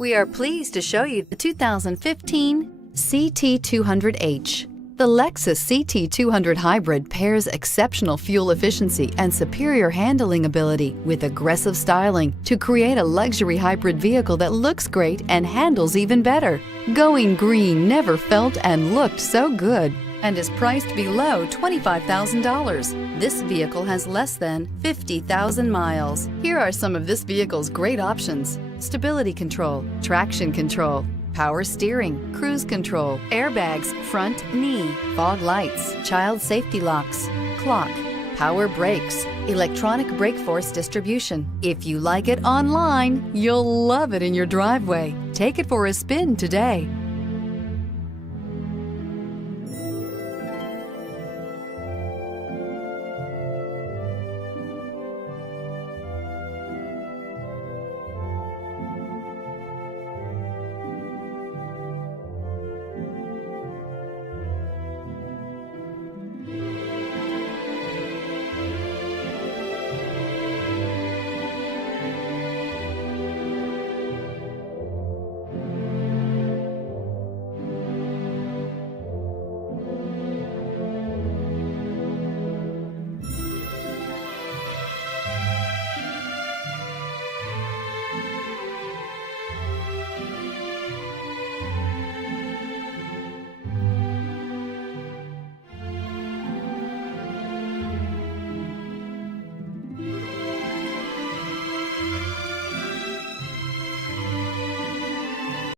We are pleased to show you the 2015 CT200H. The Lexus CT200 Hybrid pairs exceptional fuel efficiency and superior handling ability with aggressive styling to create a luxury hybrid vehicle that looks great and handles even better. Going green never felt and looked so good and is priced below $25,000. This vehicle has less than 50,000 miles. Here are some of this vehicle's great options: stability control, traction control, power steering, cruise control, airbags, front knee, fog lights, child safety locks, clock, power brakes, electronic brake force distribution. If you like it online, you'll love it in your driveway. Take it for a spin today.